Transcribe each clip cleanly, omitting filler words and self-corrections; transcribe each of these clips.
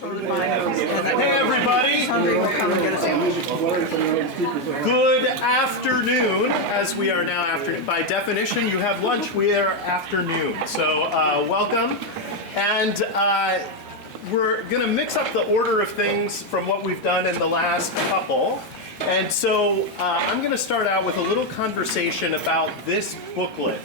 Hey everybody! Good afternoon, as we are now afternoon. By definition, you have lunch, we are afternoon. So welcome. And we're going to mix up the order of things from what we've done in the last couple. And so I'm going to start out with a little conversation about this booklet.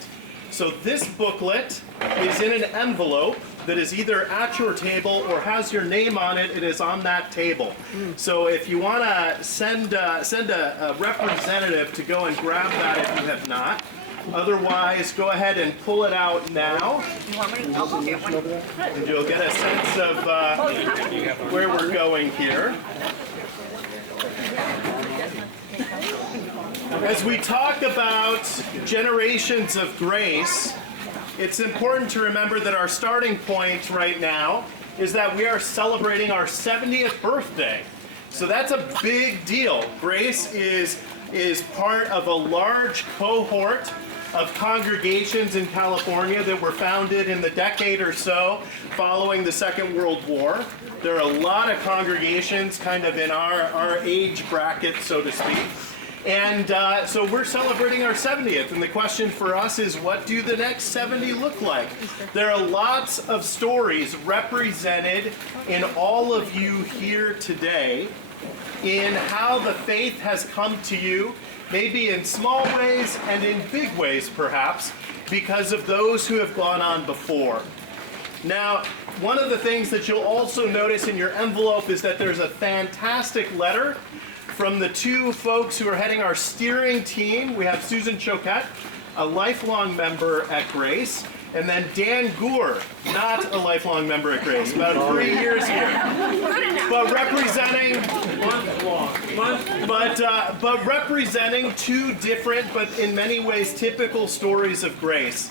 So this booklet is in an envelope that is either at your table or has your name on it. It is on that table. So if you want to send a representative to go and grab that if you have not. Otherwise, go ahead and pull it out now. You want me to? I'll get one. And you'll get a sense of where we're going here. As we talk about generations of grace, it's important to remember that our starting point right now is that we are celebrating our 70th birthday. So that's a big deal. Grace is part of a large cohort of congregations in California that were founded in the decade or so following the Second World War. There are a lot of congregations kind of in our age bracket, so to speak. And so we're celebrating our 70th, and the question for us is, what do the next 70 look like? There are lots of stories represented in all of you here today in how the faith has come to you, maybe in small ways and in big ways perhaps, because of those who have gone on before. Now, one of the things that you'll also notice in your envelope is that there's a fantastic letter from the two folks who are heading our steering team. We have Susan Choquette, a lifelong member at Grace, and then Dan Gour, not a lifelong member at Grace, about 3 years here, but representing two different, but in many ways typical stories of Grace.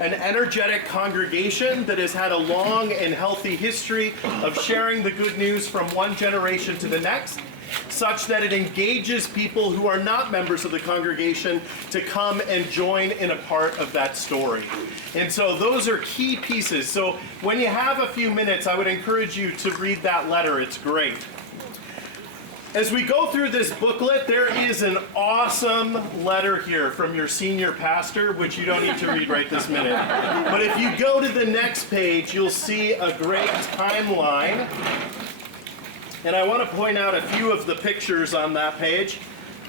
An energetic congregation that has had a long and healthy history of sharing the good news from one generation to the next, such that it engages people who are not members of the congregation to come and join in a part of that story. And so those are key pieces. So when you have a few minutes, I would encourage you to read that letter. It's great. As we go through this booklet, there is an awesome letter here from your senior pastor, which you don't need to read right this minute. But if you go to the next page, you'll see a great timeline. And I want to point out a few of the pictures on that page.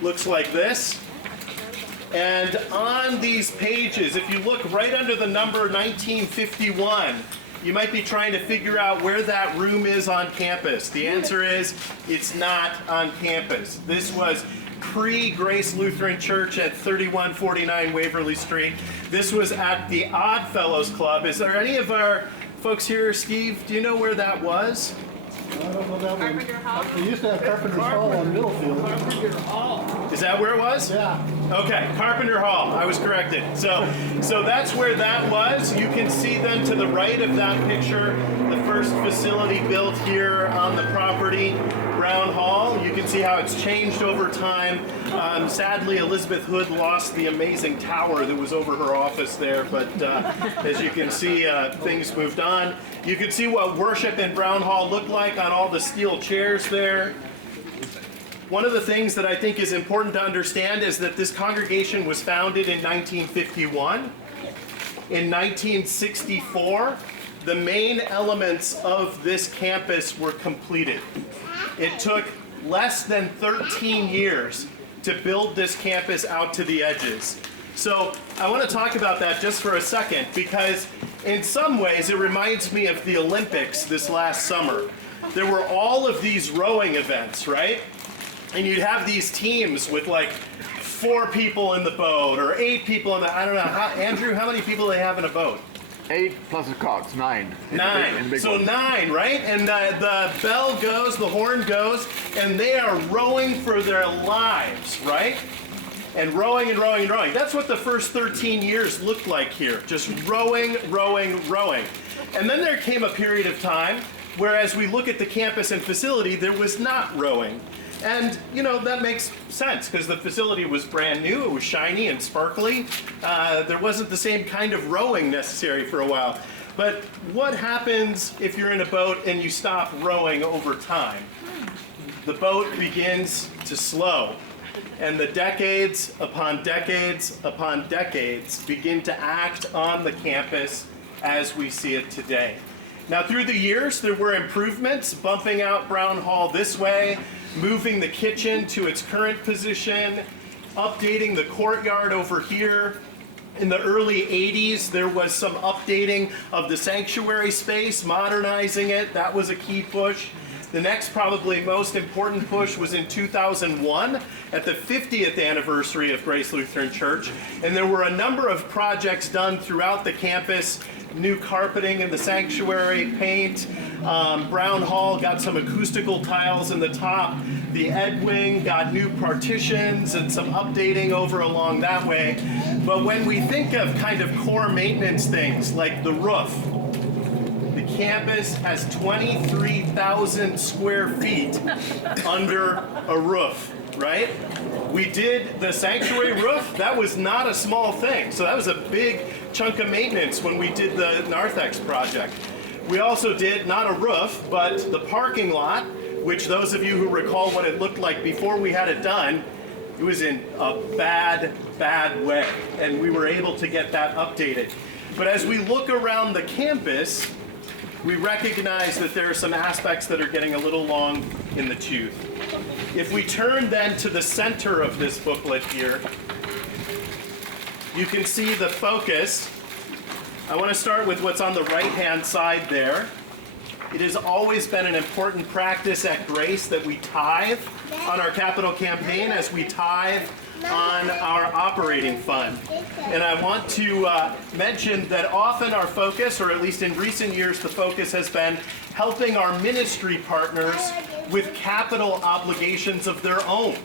Looks like this. And on these pages, if you look right under the number 1951, you might be trying to figure out where that room is on campus. The answer is, it's not on campus. This was pre-Grace Lutheran Church at 3149 Waverly Street. This was at the Odd Fellows Club. Is there any of our folks here, Steve, do you know where that was? I don't know that one. Carpenter Hall? They used to have Carpenter's Hall on Middlefield. Carpenter Hall. Is that where it was? Yeah. Okay, Carpenter Hall. I was corrected. So that's where that was. You can see then to the right of that picture, the first facility built here on the property, Brown Hall. You can see how it's changed over time. Sadly, Elizabeth Hood lost the amazing tower that was over her office there, but as you can see, things moved on. You can see what worship in Brown Hall looked like on all the steel chairs there. One of the things that I think is important to understand is that this congregation was founded in 1951. In 1964, the main elements of this campus were completed. It took less than 13 years to build this campus out to the edges. So I want to talk about that just for a second, because in some ways it reminds me of the Olympics this last summer. There were all of these rowing events, right? And you'd have these teams with like 4 people in the boat or 8 people in the, I don't know, Andrew, how many people do they have in a boat? 8 plus the cogs, 9. 9. So 9, right? And the bell goes, the horn goes, and they are rowing for their lives, right? And rowing and rowing and rowing. That's what the first 13 years looked like here. Just rowing, rowing, rowing. And then there came a period of time where, as we look at the campus and facility, there was not rowing. And, you know, that makes sense because the facility was brand new, it was shiny and sparkly. There wasn't the same kind of rowing necessary for a while. But what happens if you're in a boat and you stop rowing over time? The boat begins to slow, and the decades upon decades upon decades begin to act on the campus as we see it today. Now, through the years, there were improvements, bumping out Brown Hall this way, moving the kitchen to its current position, updating the courtyard over here. In the early 80s, there was some updating of the sanctuary space, modernizing it. That was a key push. The next, probably most important push was in 2001 at the 50th anniversary of Grace Lutheran Church. And there were a number of projects done throughout the campus. New carpeting in the sanctuary, paint. Brown Hall got some acoustical tiles in the top. The Ed Wing got new partitions and some updating over along that way. But when we think of kind of core maintenance things like the roof, the campus has 23,000 square feet under a roof, right? We did the sanctuary roof. That was not a small thing. So that was a big chunk of maintenance when we did the Narthex project. We also did not a roof, but the parking lot, which those of you who recall what it looked like before we had it done, it was in a bad, bad way. And we were able to get that updated. But as we look around the campus, we recognize that there are some aspects that are getting a little long in the tooth. If we turn then to the center of this booklet here, you can see the focus. I want to start with what's on the right-hand side there. It has always been an important practice at Grace that we tithe on our capital campaign as we tithe on our operating fund. And I want to mention that often our focus, or at least in recent years, the focus has been helping our ministry partners with capital obligations of their own.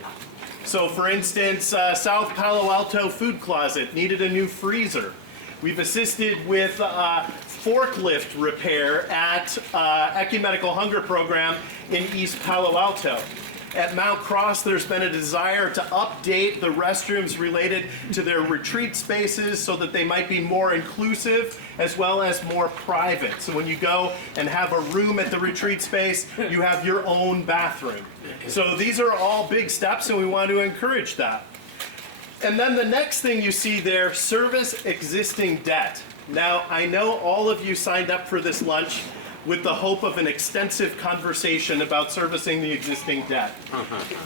So for instance, South Palo Alto Food Closet needed a new freezer. We've assisted with forklift repair at Ecumenical Hunger Program in East Palo Alto. At Mount Cross, there's been a desire to update the restrooms related to their retreat spaces so that they might be more inclusive as well as more private. So when you go and have a room at the retreat space, you have your own bathroom. So these are all big steps, and we want to encourage that. And then the next thing you see there, service existing debt. Now, I know all of you signed up for this lunch with the hope of an extensive conversation about servicing the existing debt.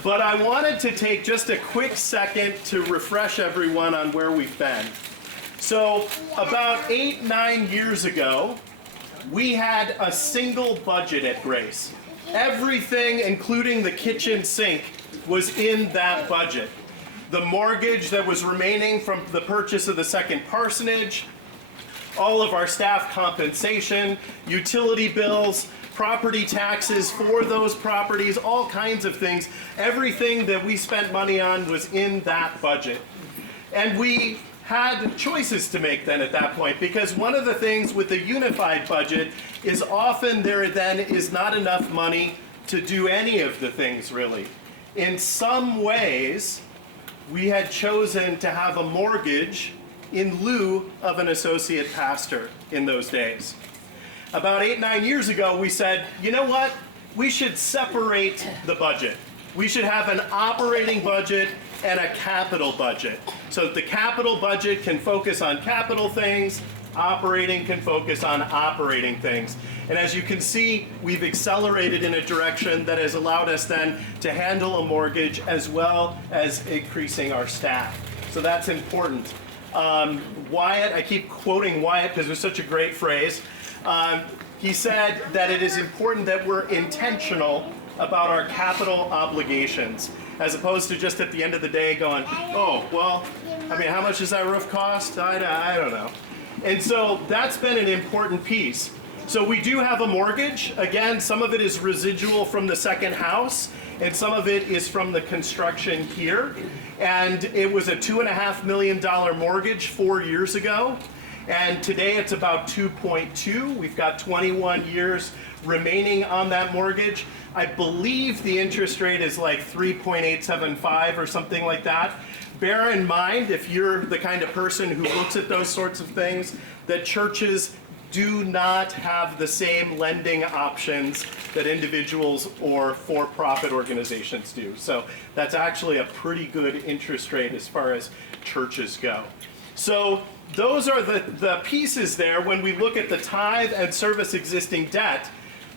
But I wanted to take just a quick second to refresh everyone on where we've been. So about 8-9 years ago, we had a single budget at Grace. Everything, including the kitchen sink, was in that budget. The mortgage that was remaining from the purchase of the second parsonage, all of our staff compensation, utility bills, property taxes for those properties, all kinds of things. Everything that we spent money on was in that budget. And we had choices to make then at that point, because one of the things with the unified budget is often there then is not enough money to do any of the things really. In some ways, we had chosen to have a mortgage in lieu of an associate pastor in those days. About 8-9 years ago, we said, you know what? We should separate the budget. We should have an operating budget and a capital budget, so that the capital budget can focus on capital things, operating can focus on operating things. And as you can see, we've accelerated in a direction that has allowed us then to handle a mortgage as well as increasing our staff. So that's important. Wyatt, I keep quoting Wyatt because it was such a great phrase. He said that it is important that we're intentional about our capital obligations, as opposed to just at the end of the day going, oh, well, I mean, how much does that roof cost? I don't know. And so that's been an important piece. So we do have a mortgage. Again, some of it is residual from the second house, and some of it is from the construction here. And it was a $2.5 million mortgage 4 years ago. And today it's about 2.2. We've got 21 years remaining on that mortgage. I believe the interest rate is like 3.875 or something like that. Bear in mind, if you're the kind of person who looks at those sorts of things, that churches do not have the same lending options that individuals or for-profit organizations do. So that's actually a pretty good interest rate as far as churches go. So those are the pieces there. When we look at the tithe and service existing debt,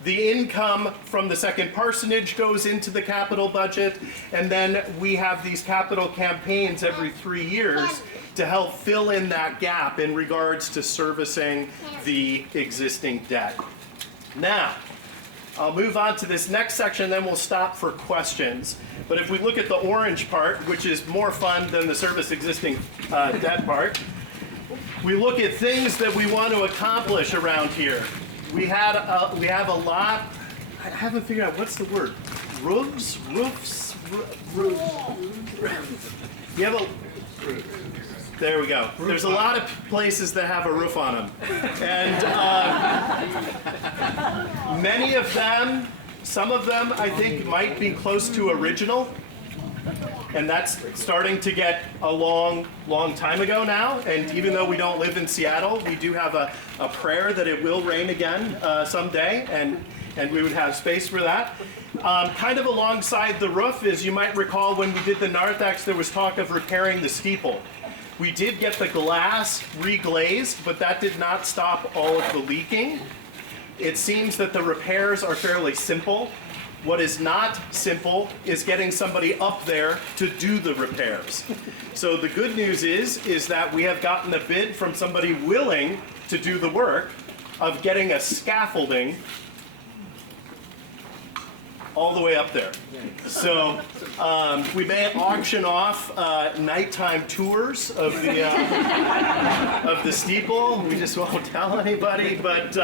the income from the second parsonage goes into the capital budget, and then we have these capital campaigns every 3 years to help fill in that gap in regards to servicing the existing debt. Now, I'll move on to this next section, then we'll stop for questions. But if we look at the orange part, which is more fun than the service existing debt part, we look at things that we want to accomplish around here. We have a lot. I haven't figured out what's the word. Roofs. You have a. There we go. There's a lot of places that have a roof on them, and many of them, some of them, I think might be close to original. And that's starting to get a long time ago now. And even though we don't live in Seattle, we do have a prayer that it will rain again someday, and we would have space for that. Kind of alongside the roof, as you might recall, when we did the narthex, there was talk of repairing the steeple. We did get the glass reglazed, but that did not stop all of the leaking. It seems that the repairs are fairly simple. What is not simple is getting somebody up there to do the repairs. So the good news is that we have gotten a bid from somebody willing to do the work of getting a scaffolding all the way up there. So we may auction off nighttime tours of the steeple. We just won't tell anybody. But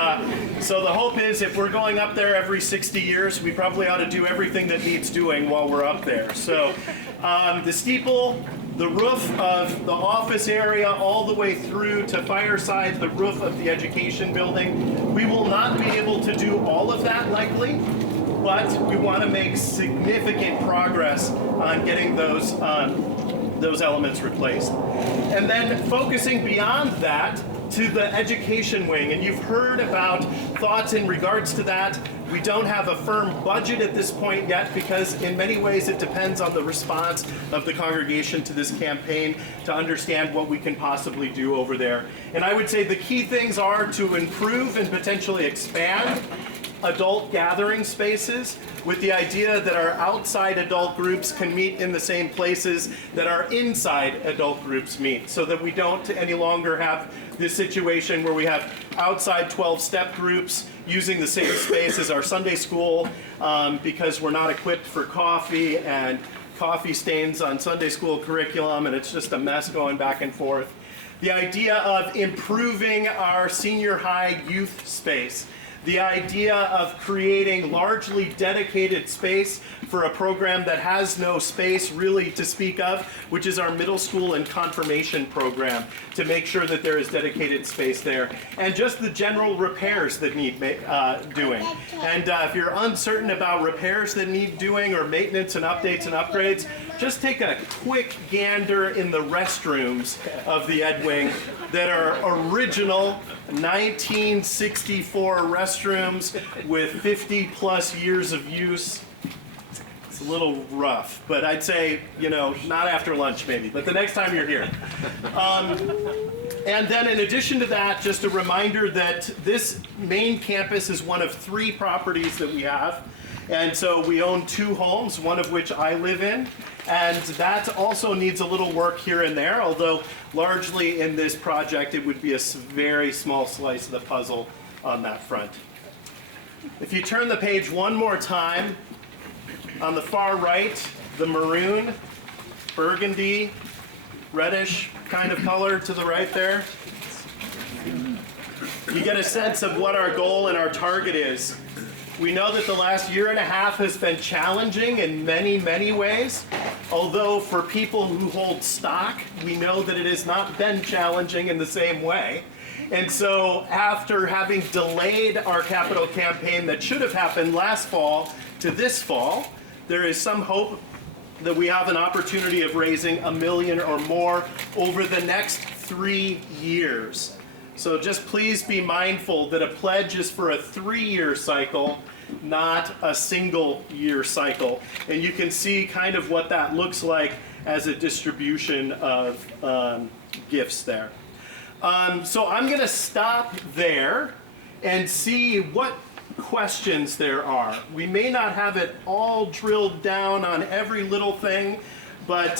so the hope is, if we're going up there every 60 years, we probably ought to do everything that needs doing while we're up there. So the steeple, the roof of the office area, all the way through to Fireside, the roof of the education building. We will not be able to do all of that likely, but we want to make significant progress on getting those elements replaced. And then focusing beyond that to the education wing. And you've heard about thoughts in regards to that. We don't have a firm budget at this point yet, because in many ways it depends on the response of the congregation to this campaign to understand what we can possibly do over there. And I would say the key things are to improve and potentially expand adult gathering spaces, with the idea that our outside adult groups can meet in the same places that our inside adult groups meet, so that we don't any longer have this situation where we have outside 12-step groups using the same space as our Sunday school because we're not equipped for coffee, and coffee stains on Sunday school curriculum, and it's just a mess going back and forth. The idea of improving our senior high youth space. The idea of creating largely dedicated space for a program that has no space really to speak of, which is our middle school and confirmation program, to make sure that there is dedicated space there. And just the general repairs that need doing. And if you're uncertain about repairs that need doing, or maintenance and updates and upgrades, just take a quick gander in the restrooms of the Ed Wing that are original 1964 restrooms with 50 plus years of use. It's a little rough, but I'd say, not after lunch maybe, but the next time you're here. And then in addition to that, just a reminder that this main campus is one of 3 properties that we have. And so we own 2 homes, one of which I live in. And that also needs a little work here and there, although largely in this project it would be a very small slice of the puzzle on that front. If you turn the page one more time, on the far right, the maroon, burgundy, reddish kind of color to the right there, you get a sense of what our goal and our target is. We know that the last year and a half has been challenging in many, many ways. Although for people who hold stock, we know that it has not been challenging in the same way. And so after having delayed our capital campaign that should have happened last fall to this fall, there is some hope that we have an opportunity of raising $1 million or more over the next 3 years. So just please be mindful that a pledge is for a 3-year cycle, not a single year cycle. And you can see kind of what that looks like as a distribution of gifts there. So I'm going to stop there and see what questions there are. We may not have it all drilled down on every little thing, but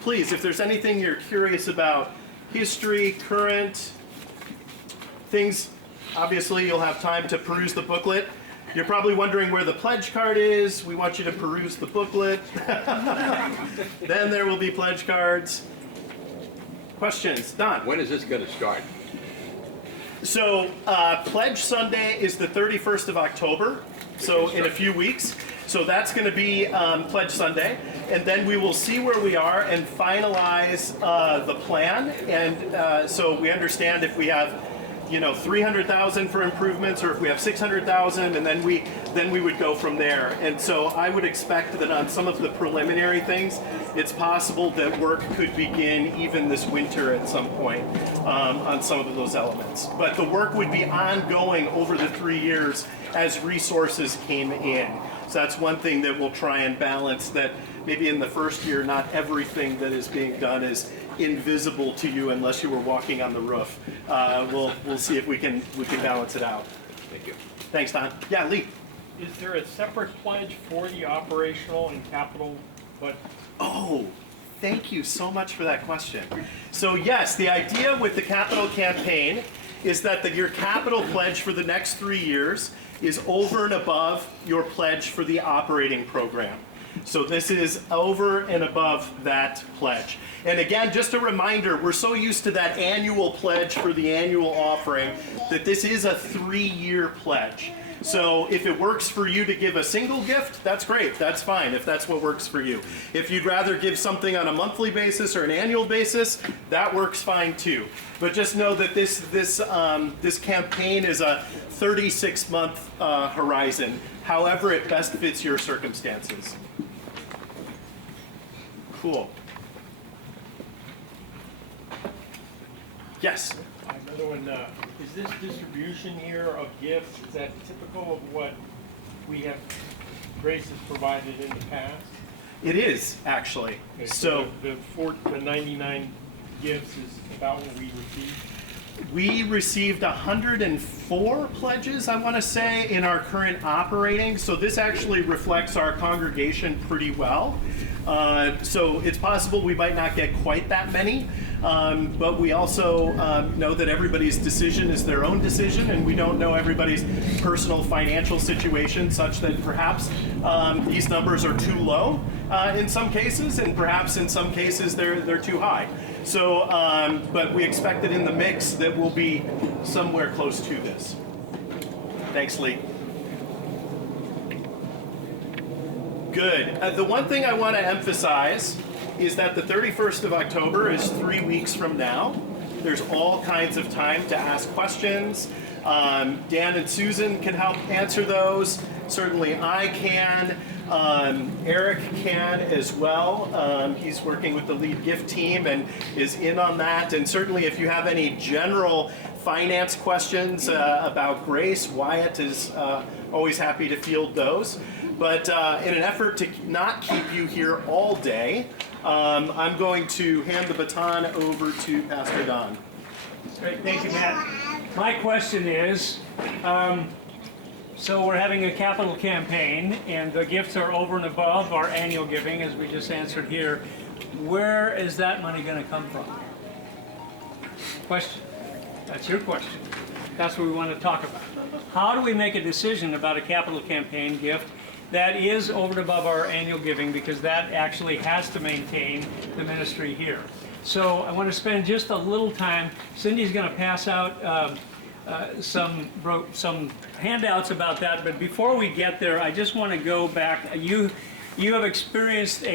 please, if there's anything you're curious about, history, current, things, obviously you'll have time to peruse the booklet. You're probably wondering where the pledge card is. We want you to peruse the booklet. Then there will be pledge cards. Questions? Don? When is this going to start? So Pledge Sunday is the 31st of October, so in a few weeks. So that's going to be Pledge Sunday. And then we will see where we are and finalize the plan. And so we understand if we have 300,000 for improvements, or if we have 600,000, and then we would go from there. And so I would expect that on some of the preliminary things, it's possible that work could begin even this winter at some point on some of those elements. But the work would be ongoing over the 3 years as resources came in. So that's one thing that we'll try and balance, that maybe in the first year, not everything that is being done is invisible to you unless you were walking on the roof. We'll see if we can balance it out. Thank you. Thanks, Don. Yeah, Lee. Is there a separate pledge for the operational and capital? But Oh, thank you so much for that question. So yes, the idea with the capital campaign is that your capital pledge for the next 3 years is over and above your pledge for the operating program. So this is over and above that pledge. And again, just a reminder, we're so used to that annual pledge for the annual offering that this is a 3-year pledge. So if it works for you to give a single gift, that's great. That's fine if that's what works for you. If you'd rather give something on a monthly basis or an annual basis, that works fine too. But just know that this campaign is a 36-month horizon, however it best fits your circumstances. Cool. Yes? another one, is this distribution here of gifts, is that typical of what we have, Grace has provided in the past? It is, actually. Okay, So the 99 gifts is about what we received? we received 104 pledges, I want to say, in our current operating. So this actually reflects our congregation pretty well. So it's possible we might not get quite that many, but we also know that everybody's decision is their own decision, and we don't know everybody's personal financial situation, such that perhaps these numbers are too low in some cases, and perhaps in some cases they're too high. So, but we expect that in the mix that we'll be somewhere close to this. Thanks, Lee. Good. The one thing I want to emphasize is that the 31st of October is 3 weeks from now. There's all kinds of time to ask questions. Dan and Susan can help answer those. Certainly I can. Eric can as well. He's working with the lead gift team and is in on that. And certainly if you have any general finance questions about Grace, Wyatt is always happy to field those. But in an effort to not keep you here all day, I'm going to hand the baton over to Pastor Don. Great, thank you, Matt. My question is, so we're having a capital campaign, and the gifts are over and above our annual giving, as we just answered here. Where is that money going to come from? Question. That's your question. That's what we want to talk about. How do we make a decision about a capital campaign gift that is over and above our annual giving, because that actually has to maintain the ministry here? So I want to spend just a little time. Cindy's going to pass out some handouts about that, but before we get there, I just want to go back. You have experienced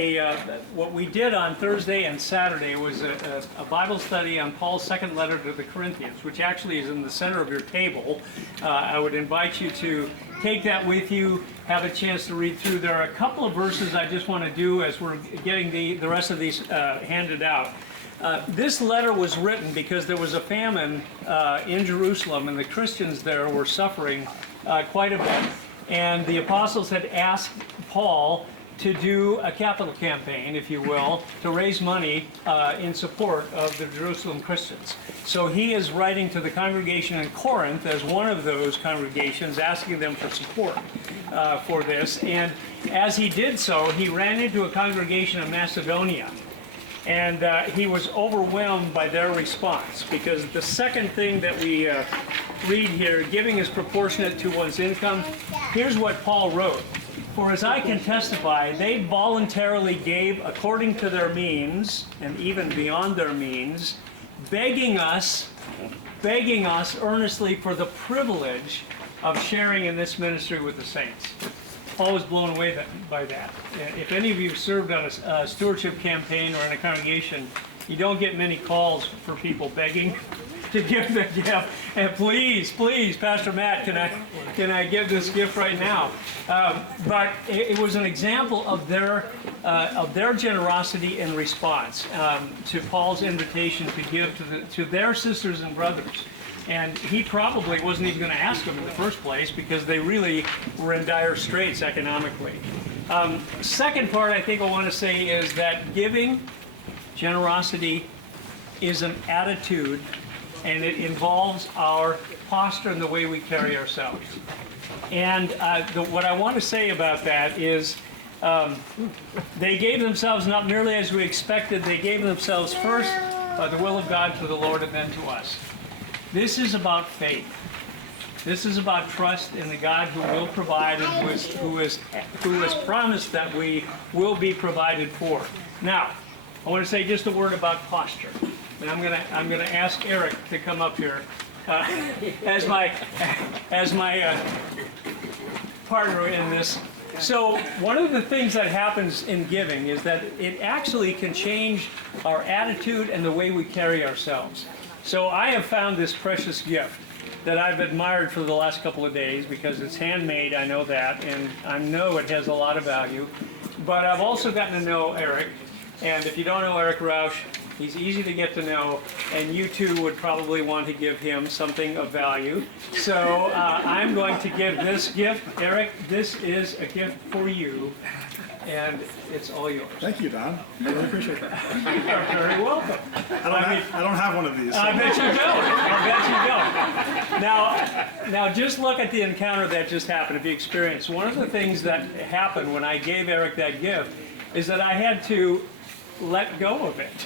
what we did on Thursday and Saturday was a Bible study on Paul's second letter to the Corinthians, which actually is in the center of your table. I would invite you to take that with you, have a chance to read through. There are a couple of verses I just want to do as we're getting the rest of these handed out. This letter was written because there was a famine in Jerusalem, and the Christians there were suffering quite a bit. And the apostles had asked Paul to do a capital campaign, if you will, to raise money in support of the Jerusalem Christians. So he is writing to the congregation in Corinth as one of those congregations, asking them for support for this. And as he did so, he ran into a congregation in Macedonia. And he was overwhelmed by their response, because the second thing that we read here, giving is proportionate to one's income. Here's what Paul wrote. For as I can testify, they voluntarily gave according to their means, and even beyond their means, begging us earnestly for the privilege of sharing in this ministry with the saints. Paul was blown away by that. If any of you served on a stewardship campaign or in a congregation, you don't get many calls for people begging to give the gift. And please, Pastor Matt, can I give this gift right now? But it was an example of their generosity in response to Paul's invitation to give to their sisters and brothers. And he probably wasn't even going to ask them in the first place, because they really were in dire straits economically. Second part I think I want to say is that giving, generosity, is an attitude, and it involves our posture and the way we carry ourselves. And what I want to say about that is they gave themselves not merely as we expected, they gave themselves first by the will of God to the Lord and then to us. This is about faith. This is about trust in the God who will provide and who has promised that we will be provided for. Now, I want to say just a word about posture. And I'm gonna ask Eric to come up here as my partner in this. So one of the things that happens in giving is that it actually can change our attitude and the way we carry ourselves. So I have found this precious gift that I've admired for the last couple of days, because it's handmade, I know that, and I know it has a lot of value. But I've also gotten to know Eric, and if you don't know Eric Rausch, he's easy to get to know, and you too would probably want to give him something of value. So I'm going to give this gift. Eric, this is a gift for you, and it's all yours. Thank you, Don. I really appreciate that. You're very welcome. I don't have one of these. I bet you don't. Now just look at the encounter that just happened. If you experienced, one of the things that happened when I gave Eric that gift is that I had to let go of it.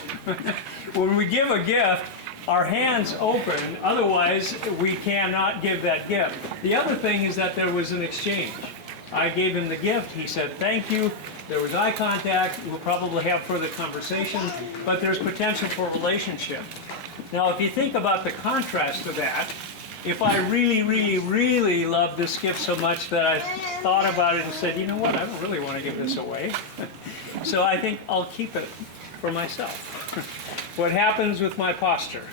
When we give a gift, our hands open, otherwise we cannot give that gift. The other thing is that there was an exchange. I gave him the gift, he said thank you, there was eye contact, we'll probably have further conversation, but there's potential for relationship. Now if you think about the contrast to that, if I really love this gift so much that I thought about it and said, you know what, I don't really want to give this away, so I think I'll keep it for myself. What happens with my posture?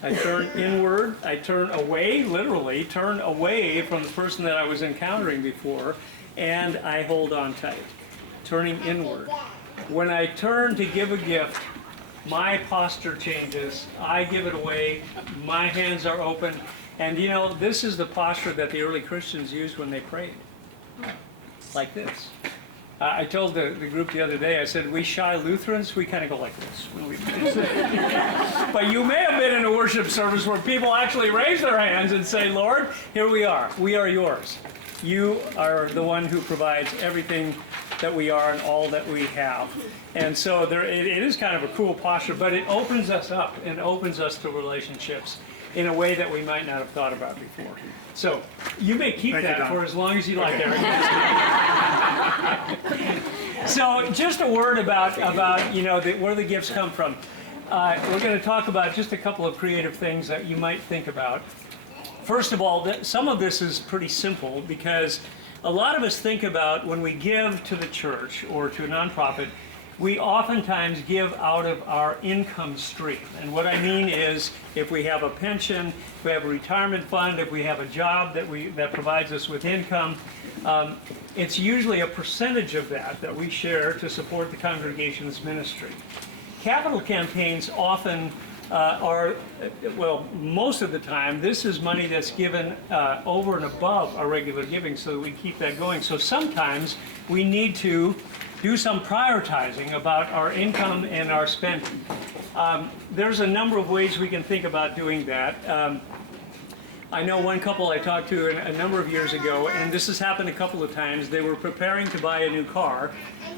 I turn inward, I turn away, literally turn away from the person that I was encountering before, and I hold on tight, turning inward. When I turn to give a gift, my posture changes, I give it away, my hands are open, and you know, this is the posture that the early Christians used when they prayed, like this. I told the group the other day, I said, we shy Lutherans, we kind of go like this when we pray. But you may have been in a worship service where people actually raise their hands and say, Lord, here we are yours. You are the one who provides everything that we are and all that we have. And so it is kind of a cool posture, but it opens us up and opens us to relationships in a way that we might not have thought about before. So you may keep that for as long as you like, Eric. So just a word about you know, where the gifts come from. We're going to talk about just a couple of creative things that you might think about. First of all, some of this is pretty simple, because a lot of us think about when we give to the church or to a nonprofit, we oftentimes give out of our income stream. And what I mean is, if we have a pension, if we have a retirement fund, if we have a job that provides us with income, it's usually a percentage of that we share to support the congregation's ministry. Capital campaigns often are, well, most of the time, this is money that's given over and above our regular giving so that we keep that going. So sometimes we need to do some prioritizing about our income and our spending. There's a number of ways we can think about doing that. I know one couple I talked to a number of years ago, and this has happened a couple of times. They were preparing to buy a new car.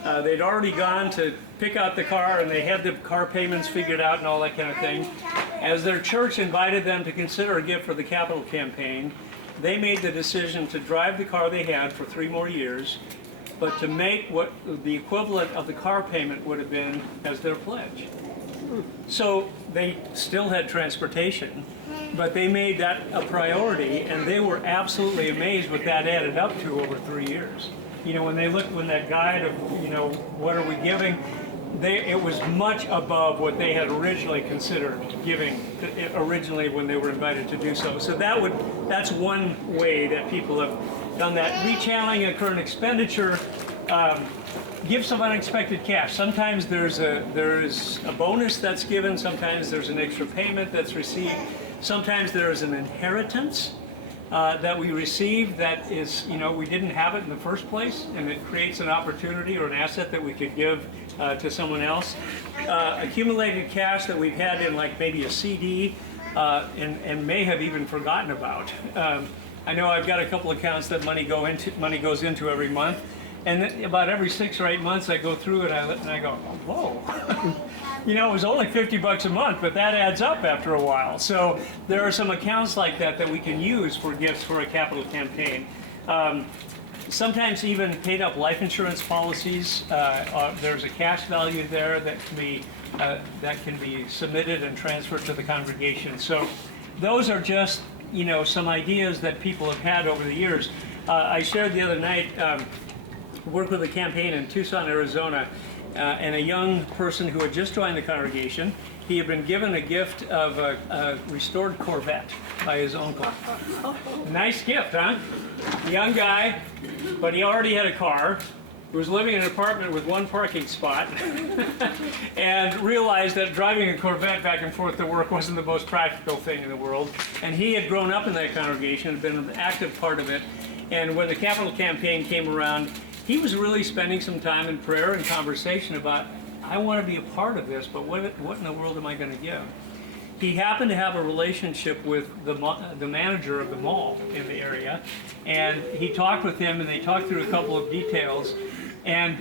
They'd already gone to pick out the car, and they had the car payments figured out and all that kind of thing. As their church invited them to consider a gift for the capital campaign, they made the decision to drive the car they had for 3 more years, but to make what the equivalent of the car payment would have been as their pledge. So they still had transportation, but they made that a priority, and they were absolutely amazed what that added up to over 3 years. You know, when they looked, when that guide of, you know, what are we giving, it was much above what they had originally considered giving originally when they were invited to do so. So that's one way that people have done that. Rechanneling a current expenditure. Give some unexpected cash. Sometimes there's a bonus that's given. Sometimes there's an extra payment that's received. Sometimes there's an inheritance that we receive that is, you know, we didn't have it in the first place, and it creates an opportunity or an asset that we could give to someone else. Accumulated cash that we've had in like maybe a CD and may have even forgotten about. I know I've got a couple accounts that money goes into every month. And then about every 6 or 8 months, I go through it and I go, whoa, you know, it was only $50 a month, but that adds up after a while. So there are some accounts like that that we can use for gifts for a capital campaign. Sometimes even paid up life insurance policies, there's a cash value there that can be submitted and transferred to the congregation. So those are just, you know, some ideas that people have had over the years. I shared the other night, worked with a campaign in Tucson, Arizona, and a young person who had just joined the congregation. He had been given a gift of a restored Corvette by his uncle. Nice gift, huh? Young guy, but he already had a car. He was living in an apartment with 1 parking spot and realized that driving a Corvette back and forth to work wasn't the most practical thing in the world. And he had grown up in that congregation, had been an active part of it. And when the capital campaign came around, he was really spending some time in prayer and conversation about, I want to be a part of this, but what in the world am I going to give? He happened to have a relationship with the manager of the mall in the area, and he talked with him, and they talked through a couple of details, and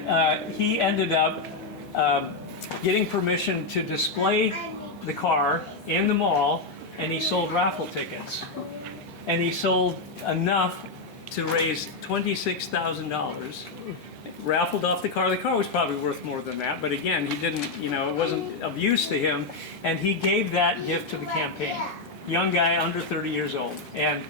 he ended up getting permission to display the car in the mall, and he sold raffle tickets. And he sold enough to raise $26,000, raffled off the car. The car was probably worth more than that, but again, he didn't, you know, it wasn't of use to him, and he gave that gift to the campaign. Young guy, under 30 years old, and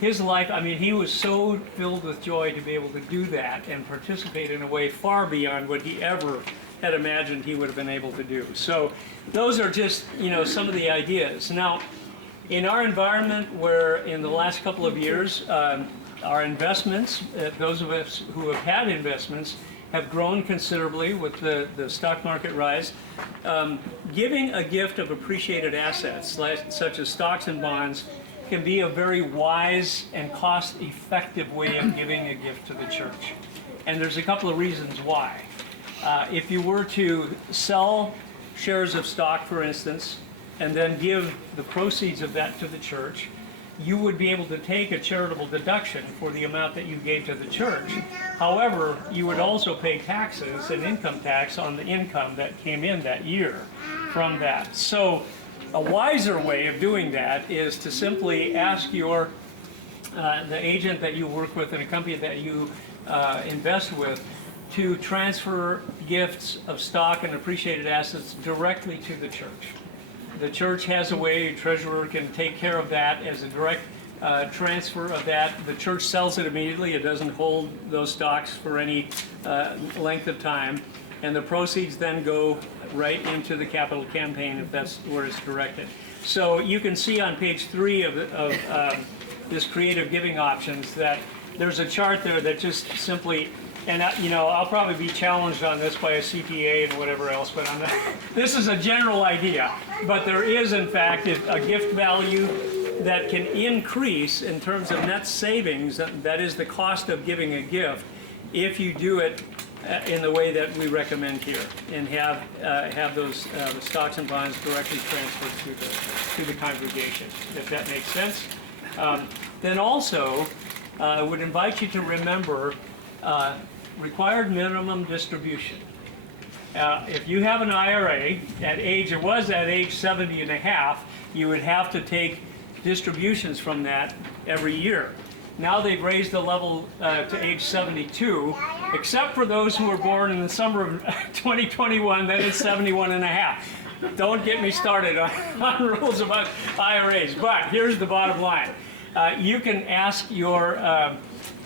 his life, I mean, he was so filled with joy to be able to do that and participate in a way far beyond what he ever had imagined he would have been able to do. So those are just, you know, some of the ideas. Now, in our environment where in the last couple of years, our investments, those of us who have had investments, have grown considerably with the stock market rise. Giving a gift of appreciated assets, such as stocks and bonds, can be a very wise and cost-effective way of giving a gift to the church. And there's a couple of reasons why. If you were to sell shares of stock, for instance, and then give the proceeds of that to the church, you would be able to take a charitable deduction for the amount that you gave to the church. However, you would also pay taxes and income tax on the income that came in that year from that. So a wiser way of doing that is to simply ask the agent that you work with and a company that you invest with to transfer gifts of stock and appreciated assets directly to the church. The church has a way, a treasurer can take care of that as a direct transfer of that. The church sells it immediately. It doesn't hold those stocks for any length of time. And the proceeds then go right into the capital campaign if that's where it's directed. So you can see on page 3 of this creative giving options that there's a chart there that just simply and I'll probably be challenged on this by a CPA and whatever else, but this is a general idea. But there is, in fact, a gift value that can increase in terms of net savings. That is the cost of giving a gift if you do it in the way that we recommend here, and have those stocks and bonds directly transferred to the congregation, if that makes sense. Then also, I would invite you to remember required minimum distribution. If you have an IRA it was at age 70 and a half, you would have to take distributions from that every year. Now they've raised the level to age 72, except for those who were born in the summer of 2021, that is 71 and a half. Don't get me started on rules about IRAs, but here's the bottom line. You can ask the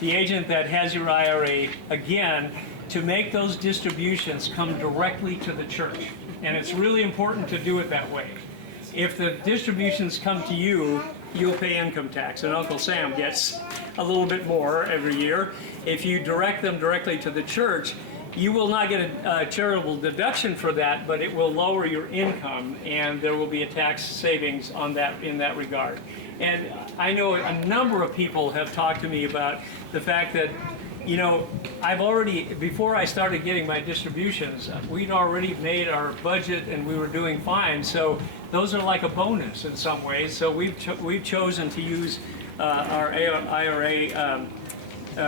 agent that has your IRA again to make those distributions come directly to the church. And it's really important to do it that way. If the distributions come to you, you'll pay income tax, and Uncle Sam gets a little bit more every year. If you direct them directly to the church, you will not get a charitable deduction for that, but it will lower your income, and there will be a tax savings on that in that regard. And I know a number of people have talked to me about the fact that, I've already, before I started getting my distributions, we'd already made our budget and we were doing fine. So those are like a bonus in some ways. So we've chosen to use our IRA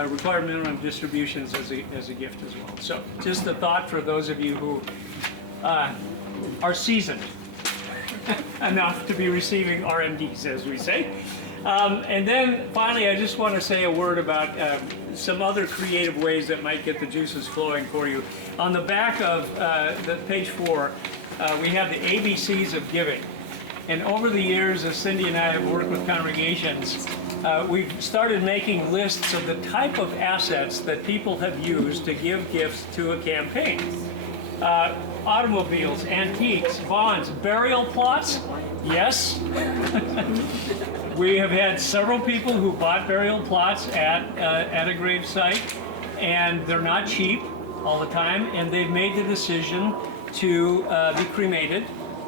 required minimum distributions as a gift as well. So just a thought for those of you who are seasoned enough to be receiving RMDs, as we say. And then finally, I just want to say a word about some other creative ways that might get the juices flowing for you. On the back of the page 4, we have the ABCs of giving. And over the years, as Cindy and I have worked with congregations, we've started making lists of the type of assets that people have used to give gifts to a campaign. Automobiles, antiques, bonds, burial plots. Yes. We have had several people who bought burial plots at a grave site, and they're not cheap all the time, and they've made the decision to be cremated.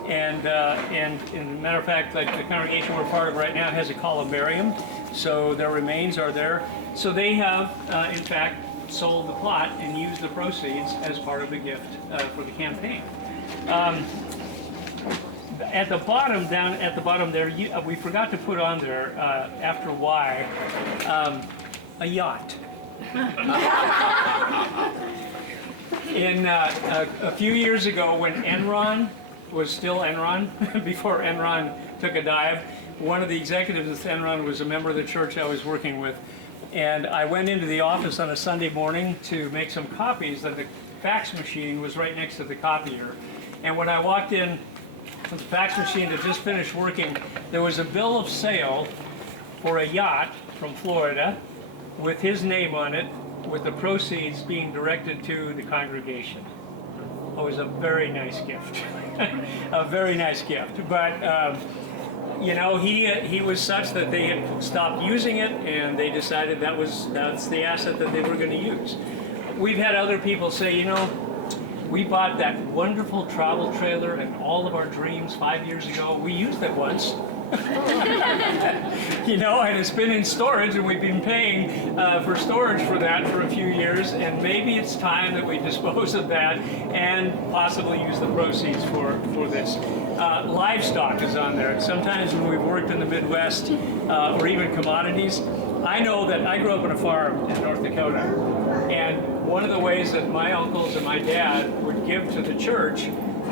And as a matter of fact, like the congregation we're part of right now has a columbarium, so their remains are there. So they have, in fact, sold the plot and used the proceeds as part of the gift for the campaign. At the bottom, down at the bottom there, we forgot to put on there, after Y, a yacht. In a few years ago, when Enron was still Enron, before Enron took a dive, one of the executives at Enron was a member of the church I was working with. And I went into the office on a Sunday morning to make some copies, and the fax machine was right next to the copier. And when I walked in, the fax machine had just finished working, there was a bill of sale for a yacht from Florida with his name on it, with the proceeds being directed to the congregation. It was a very nice gift. A very nice gift. But he was such that they had stopped using it, and they decided that's the asset that they were going to use. We've had other people say, we bought that wonderful travel trailer and all of our dreams 5 years ago. We used it once. And it's been in storage, and we've been paying for storage for that for a few years, and maybe it's time that we dispose of that and possibly use the proceeds for this. Livestock is on there. Sometimes when we've worked in the Midwest, or even commodities, I know that I grew up on a farm in North Dakota, and one of the ways that my uncles and my dad would give to the church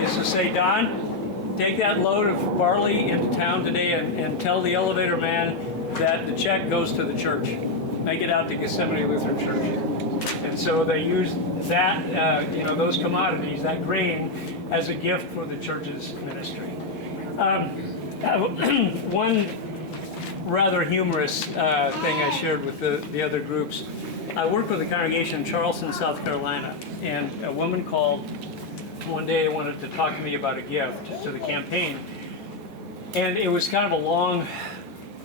is to say, Don, take that load of barley into town today and tell the elevator man that the check goes to the church. Make it out to Gethsemane Lutheran Church. And so they used that, those commodities, that grain, as a gift for the church's ministry. One rather humorous thing I shared with the other groups. I worked with a congregation in Charleston, South Carolina, and a woman called one day and wanted to talk to me about a gift to the campaign. And it was kind of a long,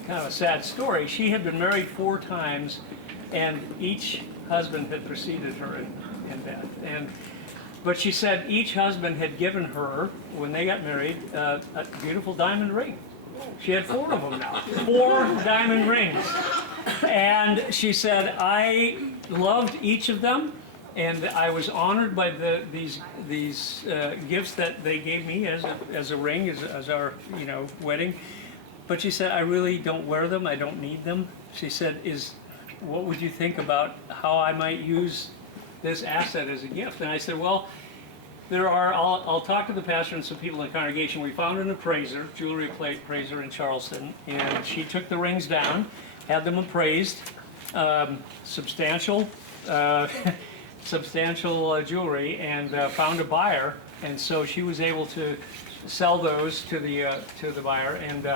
kind of a sad story. She had been married 4 times, and each husband had preceded her in death. But she said each husband had given her, when they got married, a beautiful diamond ring. She had 4 of them now, 4 diamond rings. And she said, I loved each of them, and I was honored by these gifts that they gave me as a ring, as our wedding. But she said, I really don't wear them. I don't need them. She said, what would you think about how I might use this asset as a gift? And I said, well, I'll talk to the pastor and some people in the congregation. We found an appraiser, jewelry appraiser in Charleston, and she took the rings down, had them appraised, substantial jewelry, and found a buyer. And so she was able to sell those to the buyer and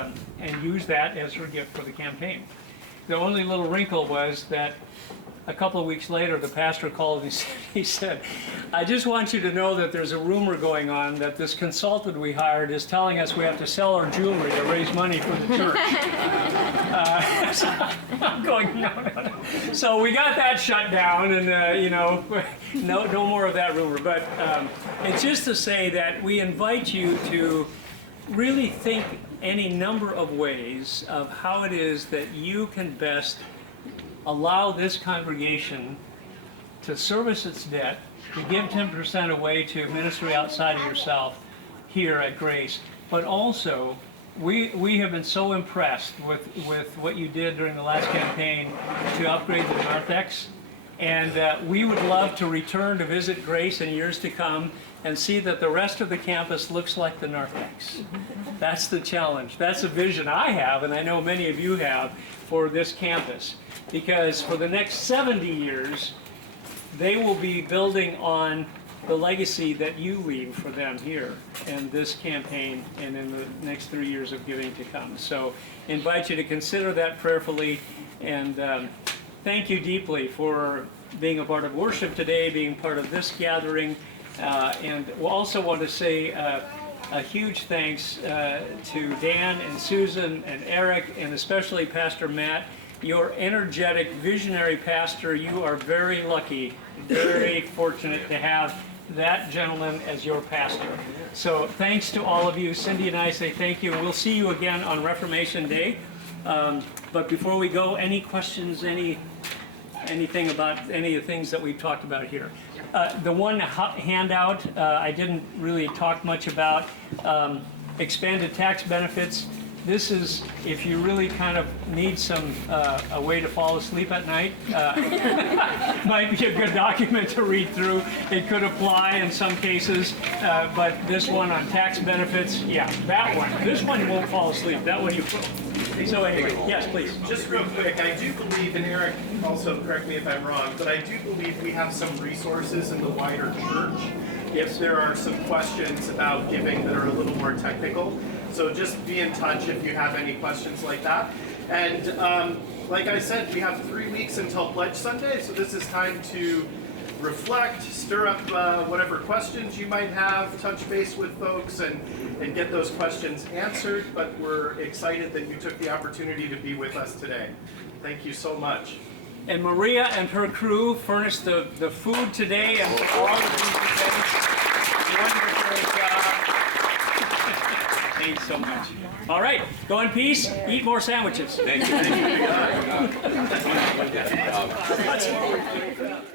use that as her gift for the campaign. The only little wrinkle was that a couple of weeks later, the pastor called and he said, I just want you to know that there's a rumor going on that this consultant we hired is telling us we have to sell our jewelry to raise money for the church. So I'm going, no. So we got that shut down, and no more of that rumor. But it's just to say that we invite you to really think any number of ways of how it is that you can best allow this congregation to service its debt, to give 10% away to ministry outside of yourself here at Grace. But also, we have been so impressed with what you did during the last campaign to upgrade the narthex. And we would love to return to visit Grace in years to come and see that the rest of the campus looks like the narthex. That's the challenge. That's a vision I have, and I know many of you have, for this campus. Because for the next 70 years, they will be building on the legacy that you leave for them here in this campaign and in the next 3 years of giving to come. So I invite you to consider that prayerfully, and thank you deeply for being a part of worship today, being part of this gathering, and we'll also want to say a huge thanks to Dan and Susan and Eric, and especially Pastor Matt. Your energetic, visionary pastor. You are very lucky, very fortunate to have that gentleman as your pastor. So thanks to all of you. Cindy and I say thank you, and we'll see you again on Reformation Day. But before we go, any questions, anything about any of the things that we've talked about here? The one handout I didn't really talk much about, expanded tax benefits. This is if you really kind of need a way to fall asleep at night. Might be a good document to read through. It could apply in some cases, but this one on tax benefits, yeah, that one. This one won't fall asleep. That one you will. So anyway, yes, please. Just real quick, I do believe, and Eric also correct me if I'm wrong, but I do believe we have some resources in the wider church if there are some questions about giving that are a little more technical. So just be in touch if you have any questions like that. And like I said, we have 3 weeks until Pledge Sunday, so this is time to reflect, stir up whatever questions you might have, touch base with folks, and get those questions answered. But we're excited that you took the opportunity to be with us today. Thank you so much. And Maria and her crew furnished the food today and all of these events. Wonderful job. Thanks so much. All right, go in peace. Eat more sandwiches. Thank you.